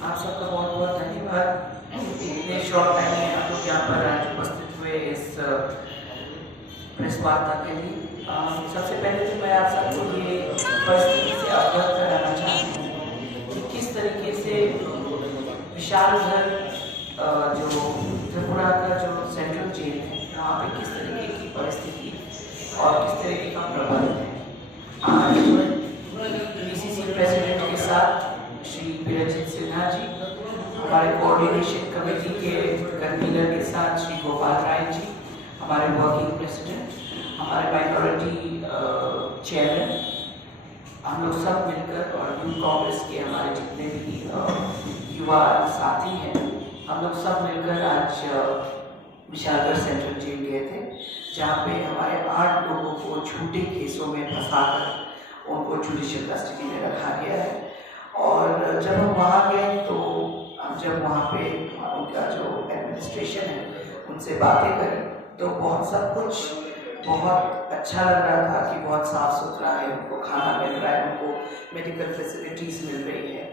आप सबका बहुत बहुत धन्यवाद। इतने शॉर्ट टाइम में आप लोग यहाँ पर आज उपस्थित हुए इस प्रेस वार्ता के लिए। सबसे पहले तो मैं आप सबको ये परिस्थिति से अवगत कराना चाहती हूँ कि किस तरीके से विशाल घर जो त्रिपुरा का जो सेंट्रल जेल है, यहाँ पे किस तरीके की परिस्थिति और किस तरीके का प्रबंध है। आज पीसीसी प्रेसिडेंट के साथ श्री विरजित सिन्हा जी, हमारे कोऑर्डिनेशन कमेटी के कन्वीनर के साथ श्री गोपाल राय जी, हमारे वर्किंग प्रेसिडेंट, हमारे माइनॉरिटी चेयरमैन, हम लोग सब मिलकर और यूथ कांग्रेस के हमारे जितने भी युवा साथी हैं, हम लोग सब मिलकर आज विशालगढ़ सेंट्रल जेल गए थे, जहाँ पे हमारे 8 लोगों को झूठे केसों में फंसाकर उनको जुडिशियल कस्टडी में रखा गया है। और जब हम वहाँ गए तो जब वहाँ पे उनका जो एडमिनिस्ट्रेशन है उनसे बातें करी तो बहुत सब कुछ बहुत अच्छा लग रहा था कि बहुत साफ सुथरा है, उनको खाना मिल रहा है, उनको मेडिकल फैसिलिटीज़ मिल रही है।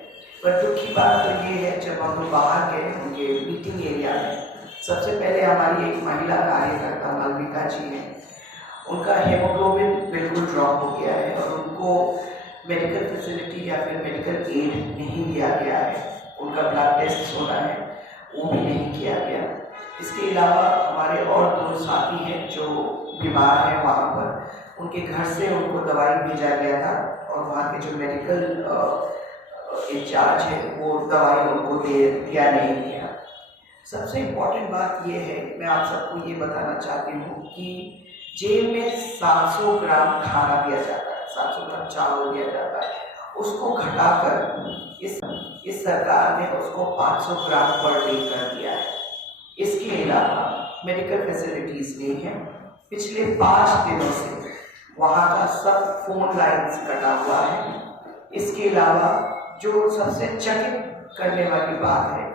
पर दुख की बात तो ये है, जब हम लोग बाहर गए उनके मीटिंग एरिया में, सबसे पहले हमारी एक महिला कार्यकर्ता मालविका जी हैं, उनका हेमोग्लोबिन बिल्कुल ड्रॉप हो गया है और उनको मेडिकल फैसिलिटी या फिर मेडिकल एड नहीं दिया गया है। उनका ब्लड टेस्ट होना है, वो भी नहीं किया गया। इसके अलावा हमारे और 2 साथी हैं जो बीमार हैं वहाँ पर, उनके घर से उनको दवाई भेजा गया था और वहाँ के जो मेडिकल इंचार्ज है वो दवाई उनको दिया नहीं गया। सबसे इम्पोर्टेंट बात ये है, मैं आप सबको ये बताना चाहती हूँ कि जेल में 700 ग्राम खाना दिया जाता है, 700 ग्राम चावल दिया जाता है, उसको घटाकर इस सरकार ने उसको 500 ग्राम पर डे कर दिया है। इसके अलावा मेडिकल फैसिलिटीज़ नहीं है। पिछले 5 दिनों से वहाँ का सब फोन लाइन्स कटा हुआ है। इसके अलावा जो सबसे चकित करने वाली बात है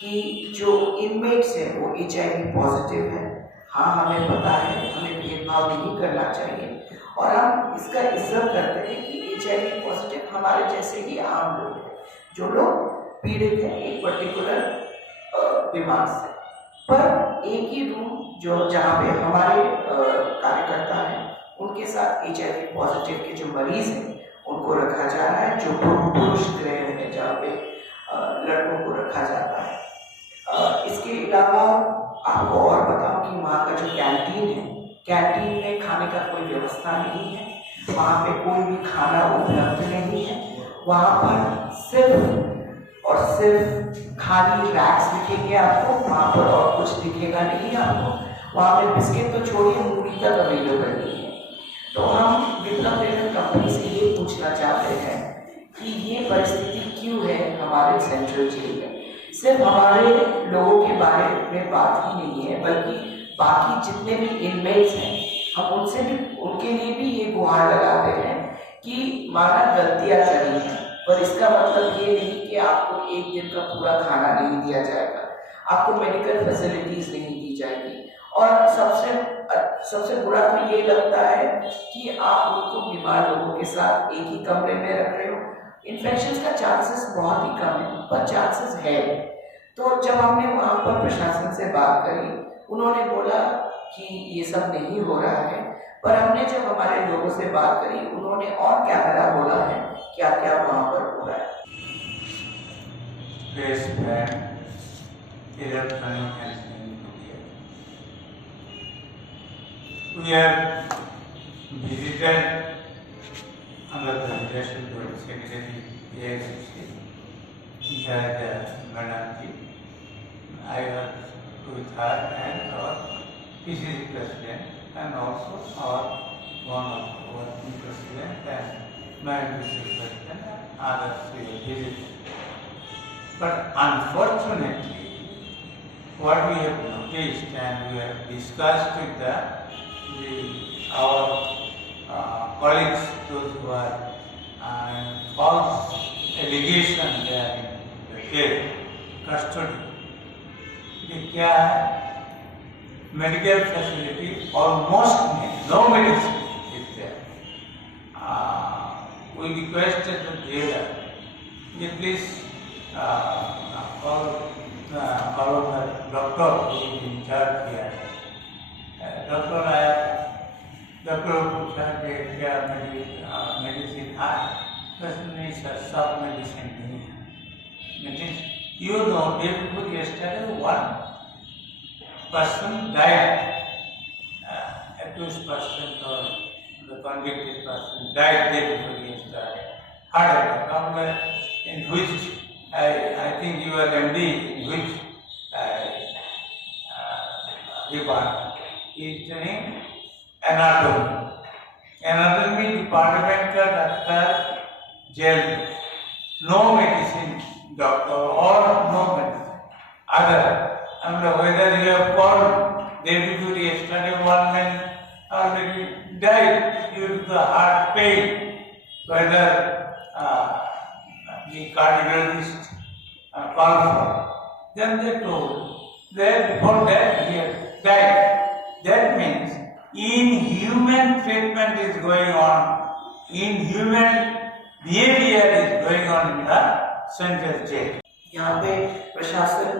कि जो इनमेट्स हैं वो HIV पॉजिटिव है। हाँ, हमें पता है, हमें भेदभाव नहीं करना चाहिए और हम इसका इज्जत करते हैं कि HIV पॉजिटिव हमारे जैसे ही आम लोग हैं, जो लोग पीड़ित हैं एक पर्टिकुलर बीमार से। पर एक ही रूम जो जहाँ पे हमारे कार्यकर्ता हैं उनके साथ HIV पॉजिटिव के जो मरीज हैं उनको रखा जा रहा है, जो पुरुष गृह है जहाँ पे लड़कों को रखा जाता है। इसके अलावा आपको और बताऊं कि वहाँ का जो कैंटीन है, कैंटीन में खाने का कोई व्यवस्था नहीं है, वहाँ पे कोई भी खाना उपलब्ध नहीं है। वहाँ पर सिर्फ और सिर्फ खाली रैक्स दिखेंगे आपको, वहाँ पर और कुछ दिखेगा नहीं आपको। वहाँ पे बिस्किट तो छोड़िए, मूढ़ी तक अवेलेबल नहीं है। तो हम विप्लव ट्रेडर कंपनी से ये पूछना चाहते हैं कि ये परिस्थिति क्यों है हमारे सेंट्रल जेल में। सिर्फ हमारे लोगों के बारे में बात ही नहीं है, बल्कि बाकी जितने भी इनमेट्स हैं हम उनसे भी, उनके लिए भी ये गुहार लगाते हैं कि माना गलतियाँ करी हैं, पर इसका मतलब ये नहीं कि आपको एक दिन का पूरा खाना नहीं दिया जाएगा, आपको मेडिकल फैसिलिटीज़ नहीं दी जाएगी। और सबसे बुरा तो ये लगता है कि आप उनको बीमार लोगों के साथ एक ही कमरे में रख रहे हो। इन्फेक्शन का चांसेस बहुत ही कम है, पर चांसेस है। तो जब हमने वहाँ पर प्रशासन से बात करी, उन्होंने बोला कि ये सब नहीं हो रहा है। पर हमने जब हमारे लोगों से बात करी, उन्होंने ऑन कैमरा बोला है क्या क्या वहाँ पर हो रहा है। We have visited under the direction of Secretary AICC, Judge Banerjee. I was with her and our PCC President and also one of our working President and my PCC President and others we have visited. But unfortunately, what we have noticed and we have discussed with our colleagues, those who are false allegation they are in the care, custody, ये क्या है, medical facility almost no medicine is there. We requested the jailer, please और doctor को in charge किया। Doctor आया, doctor को पूछा कि क्या मेडिसिन है? नहीं सर, सब मेडिसिन नहीं है। Medicine you know, day before yesterday, one person died, accused person or the convicted person died day before yesterday. Heart attack. In which I think you are MD, in which department? He is doing anatomy. Anatomy department का doctor jail में, no medicine doctor or no medicine. Other, whether you have called day before yesterday, one man already died due to the heart pain. Whether the cardiologist called for, then they told that before that he had died. That means inhuman treatment is going on, inhuman behavior is going on in the central jail. यहाँ पे प्रशासन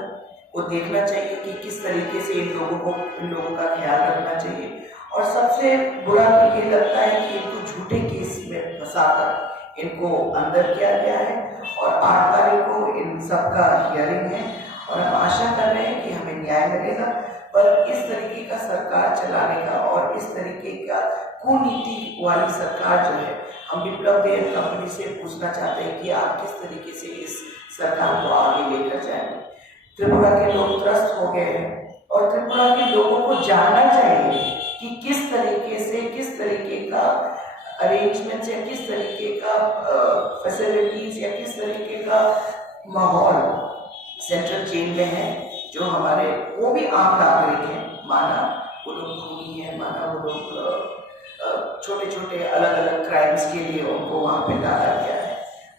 को देखना चाहिए कि किस तरीके से इन लोगों का ख्याल रखना चाहिए। और सबसे बुरा तो ये लगता है कि इनको झूठे केस में फंसाकर इनको अंदर किया गया है और 8 तारीख को इन सबका हियरिंग है और हम आशा कर रहे हैं कि हमें न्याय मिलेगा। पर इस तरीके का सरकार चलाने का और इस तरीके का कुनीति वाली सरकार जो है, हम विप्लव देव कंपनी से पूछना चाहते हैं कि आप किस तरीके से इस सरकार को आगे लेकर जाएंगे। त्रिपुरा के लोग त्रस्त हो गए हैं और त्रिपुरा के लोगों को जानना चाहिए कि किस तरीके का अरेंजमेंट या किस तरीके का फैसिलिटीज या किस तरीके का माहौल सेंट्रल जेल में है। जो हमारे वो भी आम नागरिक हैं, माना वो लोग खूनी है, माना वो लोग छोटे छोटे अलग अलग क्राइम्स के लिए उनको वहाँ पे डाला गया है,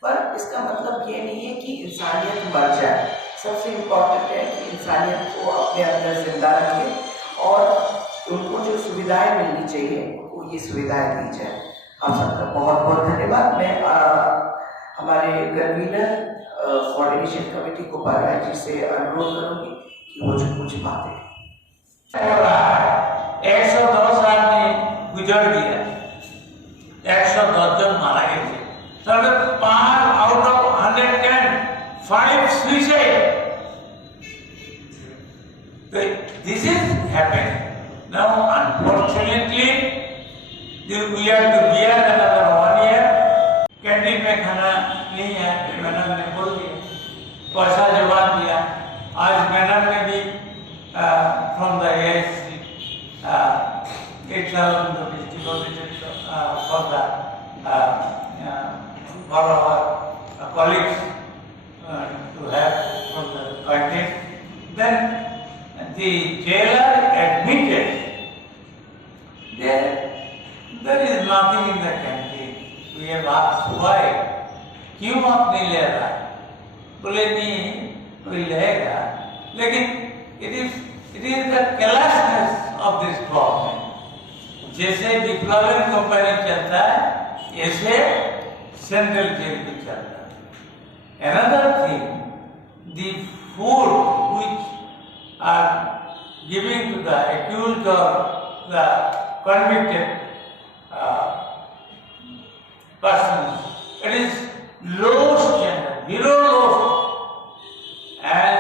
पर इसका मतलब ये नहीं है कि इंसानियत मर जाए। सबसे इम्पोर्टेंट है कि इंसानियत को अपने अंदर जिंदा रखें और उनको जो सुविधाएं मिलनी चाहिए उनको ये सुविधाएं दी जाए। आप सबका बहुत बहुत धन्यवाद। मैं हमारे convener coordination committee Gopal Rai ji से अनुरोध करूंगी कि वो जो कुछ बातें 110 आदमी गुजर दिया, 110 जन मारा गए, 5 out of 110, 5 suicide. So this is happening. Now unfortunately we have to bear another 1 year. Canteen में खाना नहीं है, मैडम ने बोल दिया, पैसा जवाब दिया। आज मैडम ने भी from the AIC 8,000 rupees deposited for our colleagues to have from the canteen. Then the jailer admitted there is nothing in the canteen. We have asked why, क्यों आप नहीं ले रहा? बोले नहीं कोई लेगा, लेकिन it is the carelessness of this government. जैसे विप्लवन कंपनी चलता है, ऐसे सेंट्रल जेल भी चलता है। Another thing, the food which are giving to the accused or the convicted persons, it is low standard, below low, and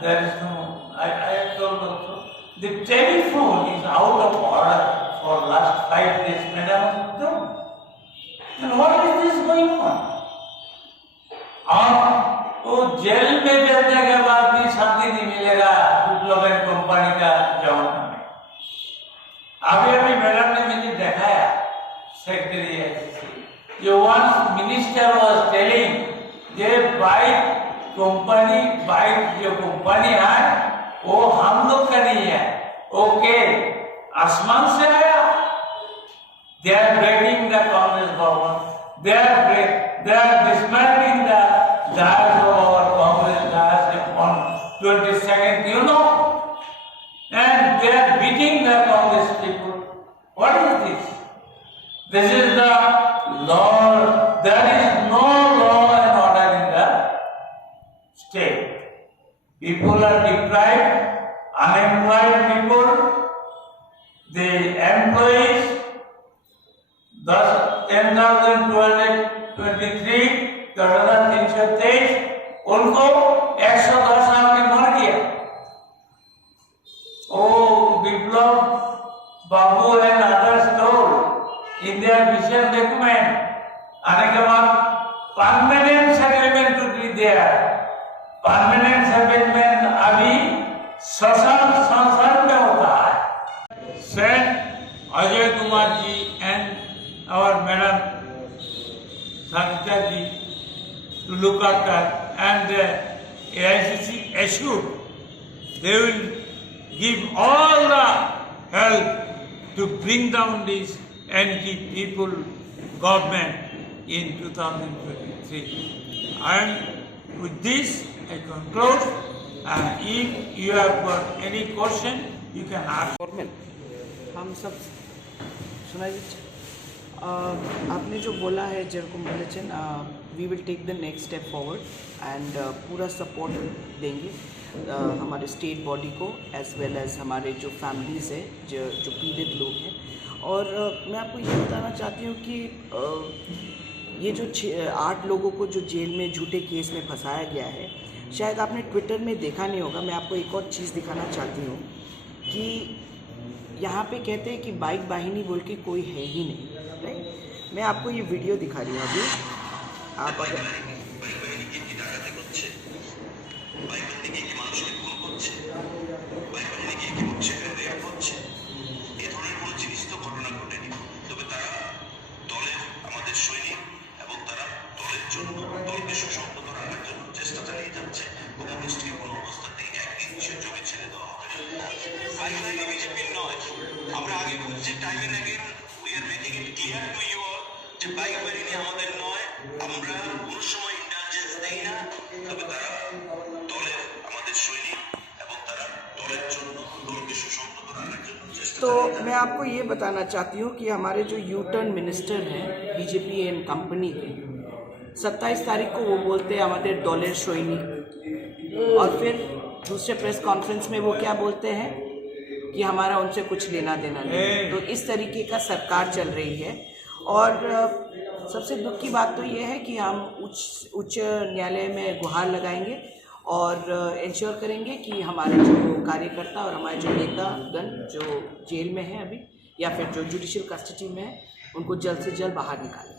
there is no. I have told also the telephone is out of order for last 5 days, madam. And what is this going on? और वो jail में जाने के बाद भी शांति नहीं मिलेगा विप्लवन company का जवान में। अभी मैडम ने मुझे दिखाया सेक्रेटरी जो once minister was telling J bike जो कंपनी है वो हम लोग का नहीं है, ओके आसमान से आया। They are breaking the Congress government. They are dismantling the jars of our Congress jars on 22nd, you know, and they are beating the Congress people. What is this? This is the law. There is no law and order in the state. People are deprived, unemployed people, the employees, 10,223, 10,323, उनको 110 साल की मर गया। Oh, Biplab Babu and others told in their vision document, आने के बाद permanent settlement to be there. Permanent settlement अभी social संसद में होता है। Sent Ajay Kumar ji and our Madam Sanita ji to look after, and AICC assured they will give all the help to bring down this anti-people government in 2023. And with this, I conclude. If you have got any question, you can ask. हम सब सुनाइए। आपने जो बोला है जेरकम बोलेचन, we will take the next step forward and पूरा सपोर्ट देंगे हमारे स्टेट बॉडी को एज वेल एज हमारे जो फैमिलीज़ है जो पीड़ित लोग हैं। और मैं आपको ये बताना चाहती हूँ कि ये जो 8 लोगों को जो जेल में झूठे केस में फंसाया गया है, शायद आपने ट्विटर में देखा नहीं होगा। मैं आपको एक और चीज़ दिखाना चाहती हूँ कि यहाँ पे कहते हैं कि बाइक वाहिनी बोल के कोई है ही नहीं, राइट। मैं आपको ये वीडियो दिखा रही हूँ अभी। आप अगर আমরা আগে বলছি time and again we are making it clear to you all যে বাইক বাহিনী আমাদের নয়, আমরা কোনো সময় ইন্টেলিজেন্স দেই না, তবে তারা দলের আমাদের সৈনিক এবং তারা দলের জন্য দলকে সুসংহত রাখার জন্য চেষ্টা। तो मैं आपको ये बताना चाहती हूँ कि हमारे जो यू टर्न मिनिस्टर हैं बीजेपी एंड कंपनी के, 27 तारीख को वो बोलते हैं हमारे दलेर सैनिक, और फिर दूसरे प्रेस कॉन्फ्रेंस में वो क्या बोलते हैं कि हमारा उनसे कुछ लेना देना नहीं। तो इस तरीके का सरकार चल रही है। और सबसे दुख की बात तो ये है कि हम उच्च न्यायालय में गुहार लगाएंगे और इंश्योर करेंगे कि हमारे जो कार्यकर्ता और हमारे जो नेतागण जो जेल में हैं अभी या फिर जो जुडिशियल कस्टडी में है, उनको जल्द से जल्द बाहर निकालें।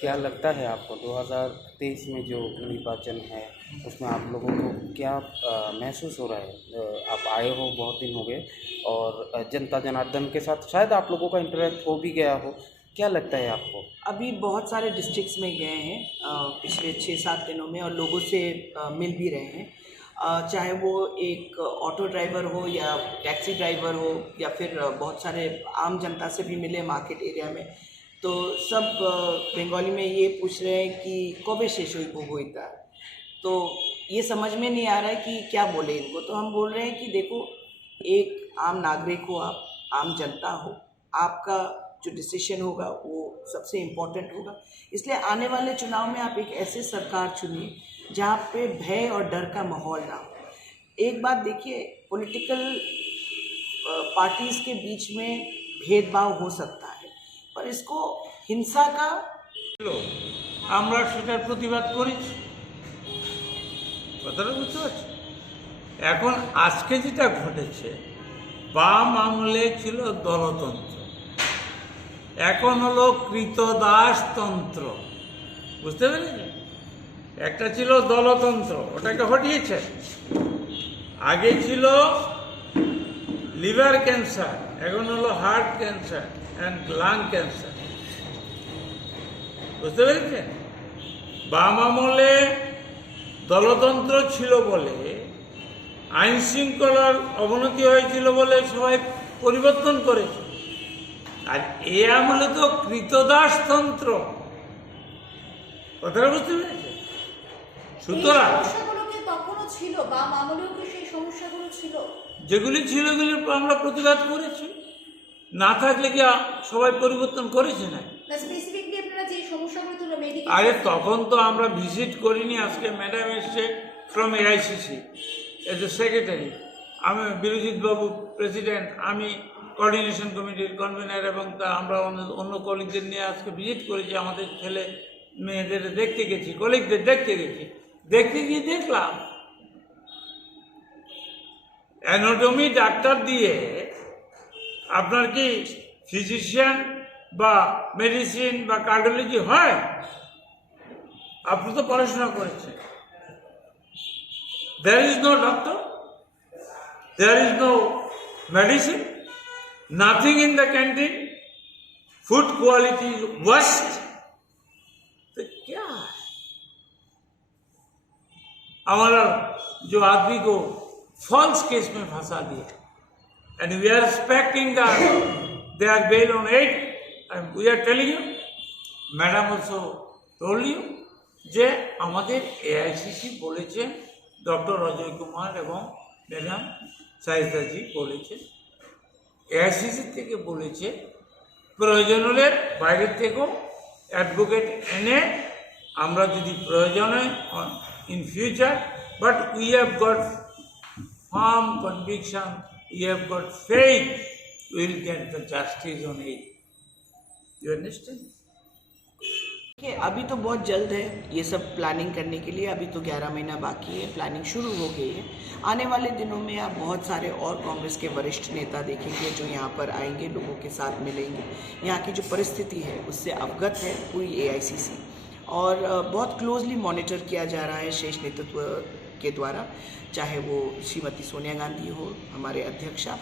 क्या लगता है आपको 2023 में जो निर्वाचन है उसमें आप लोगों को क्या महसूस हो रहा है? आप आए हो, बहुत दिन हो गए, और जनता जनार्दन के साथ शायद आप लोगों का इंटरेक्ट हो भी गया हो, क्या लगता है आपको? अभी बहुत सारे डिस्ट्रिक्ट्स में गए हैं पिछले 6-7 दिनों में, और लोगों से मिल भी रहे हैं, चाहे वो एक ऑटो ड्राइवर हो या टैक्सी ड्राइवर हो या फिर बहुत सारे आम जनता से भी मिले मार्केट एरिया में। तो सब बंगाली में ये पूछ रहे हैं कि कबे शेष हुई भूगोइता। तो ये समझ में नहीं आ रहा है कि क्या बोले इनको। तो हम बोल रहे हैं कि देखो, एक आम नागरिक हो आप, आम जनता हो, आपका जो डिसीजन होगा वो सबसे इम्पोर्टेंट होगा। इसलिए आने वाले चुनाव में आप एक ऐसे सरकार चुनिए जहाँ पे भय और डर का माहौल ना हो। एक बात देखिए, पॉलिटिकल पार्टीज़ के बीच में भेदभाव हो सकता है, पर इसको हिंसा का আমরা সেটার প্রতিবাদ করেছি, কথাটা বুঝতে পারছি। এখন আজকে যেটা ঘটেছে, বাম আমলে ছিল দলতন্ত্র, এখন হলো কৃতদাসতন্ত্র, বুঝতে পেরেছি? একটা ছিল দলতন্ত্র, ওটাকে হটিয়েছে। আগে ছিল লিভার ক্যান্সার, এখন হলো heart cancer and lung cancer, বুঝতে পেরেছেন? বাম আমলে দলতন্ত্র ছিল বলে, আইন শৃঙ্খলার অবনতি হয়েছিল বলে সবাই পরিবর্তন করেছে। আর এ আমলে তো কৃতদাসতন্ত্র, কথাটা বুঝতে পেরেছে? সুতরাং তখনও ছিল, বাম আমলেও কি সেই সমস্যাগুলো ছিল? যেগুলি ছিল এগুলি আমরা প্রতিবাদ করেছি, না থাকলে কি সবাই পরিবর্তন করেছে না? স্পেসিফিকলি আপনারা যে সমস্যাগুলো তুলে মেডিকেল, আরে তখন তো আমরা ভিজিট করিনি, আজকে ম্যাডাম এসছে, from AICC as a secretary. আমি বিরজিৎ বাবু প্রেসিডেন্ট, আমি কোঅর্ডিনেশন কমিটির কনভেনার, এবং আমরা অন্য কলিগদের নিয়ে আজকে ভিজিট করেছি। আমাদের ছেলে মেয়েদের দেখতে গেছি, কলিগদের দেখতে গেছি। দেখতে গিয়ে দেখলাম অ্যানাটমি ডাক্তার দিয়ে আপনার কি ফিজিশিয়ান বা মেডিসিন বা কার্ডিওলজি হয়? আপনি তো পড়াশোনা করেছেন। There is no doctor, there is no medicine, nothing in the canteen, food quality is worst. तो क्या है? हमारा जो आदमी को फॉल्स केस में फंसा दिया, and we are expecting that they are bail on 8, and we are telling you, madam also told you, যে আমাদের এআইসিসি বলেছে, ডক্টর অজয় কুমার এবং ম্যাডাম সাইদাজি বলেছে, এআইসিসি থেকে বলেছে প্রয়োজন হলে বাইরের থেকেও অ্যাডভোকেট এনে আমরা যদি প্রয়োজন হয় in future, but we have got farm conviction, we have got faith will get the justice on it. You understand? देखिए, अभी तो बहुत जल्द है ये सब प्लानिंग करने के लिए। अभी तो 11 महीना बाकी है, प्लानिंग शुरू हो गई है। आने वाले दिनों में आप बहुत सारे और कांग्रेस के वरिष्ठ नेता देखेंगे जो यहाँ पर आएंगे, लोगों के साथ मिलेंगे, यहाँ की जो परिस्थिति है उससे अवगत है पूरी एआईसीसी, और बहुत क्लोजली मॉनिटर किया जा रहा है शीर्ष नेतृत्व के द्वारा, चाहे वो श्रीमती सोनिया गांधी हो, हमारे अध्यक्षा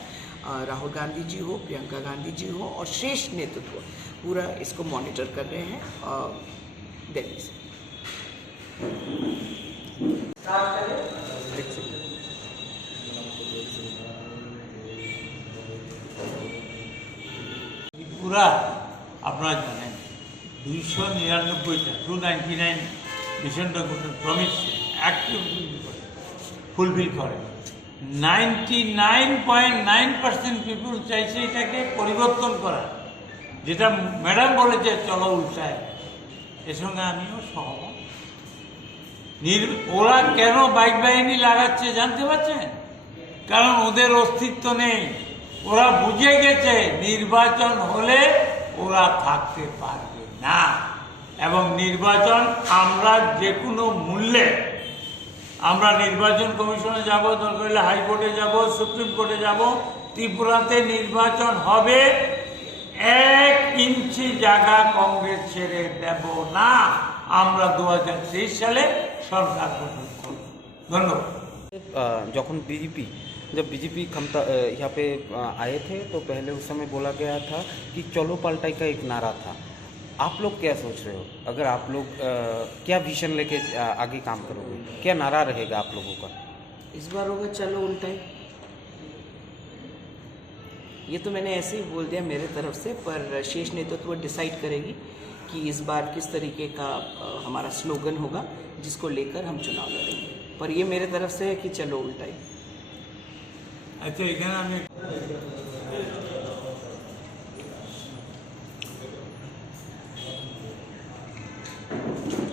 राहुल गांधी जी हो, प्रियंका गांधी जी हो, और श्रेष्ठ नेतृत्व पूरा इसको मॉनिटर कर रहे हैं दिल्ली से। ত্রিপুরা আপনারা জানেন 299টা 299 mission document promise actively fulfil করে। 99.9% পিপুল চাইছে এটাকে পরিবর্তন করার, যেটা ম্যাডাম বলেছে চলো উল্টায়, এর সঙ্গে আমিও সহমত। ওরা কেন বাইক বাহিনী লাগাচ্ছে জানতে পারছেন? কারণ ওদের অস্তিত্ব নেই। ওরা বুঝে গেছে নির্বাচন হলে ওরা থাকতে পারবে না, এবং নির্বাচন আমরা যে কোনো মূল্যে, আমরা নির্বাচন কমিশনে যাব, দরকার হলে হাইকোর্টে যাব, সুপ্রিম কোর্টে যাব, ত্রিপুরাতে নির্বাচন হবে। 1 ইঞ্চি জায়গা কংগ্রেস ছেড়ে দেব না। আমরা 2023 সালে সরকার গঠন করব। ধন্যবাদ। जब बीजेपी यहाँ पे आए थे तो पहले उस समय बोला गया था कि चलो पलटाई का एक नारा था। आप लोग क्या सोच रहे हो? अगर आप लोग क्या विजन लेके आगे काम करोगे, क्या नारा रहेगा आप लोगों का? इस बार होगा चलो उल्टाई। ये तो मैंने ऐसे ही बोल दिया मेरे तरफ से, पर शीर्ष नेतृत्व डिसाइड करेगी कि इस बार किस तरीके का हमारा स्लोगन होगा जिसको लेकर हम चुनाव लड़ेंगे, पर ये मेरे तरफ से है कि चलो उल्टाई। अच्छा, এখানে আমি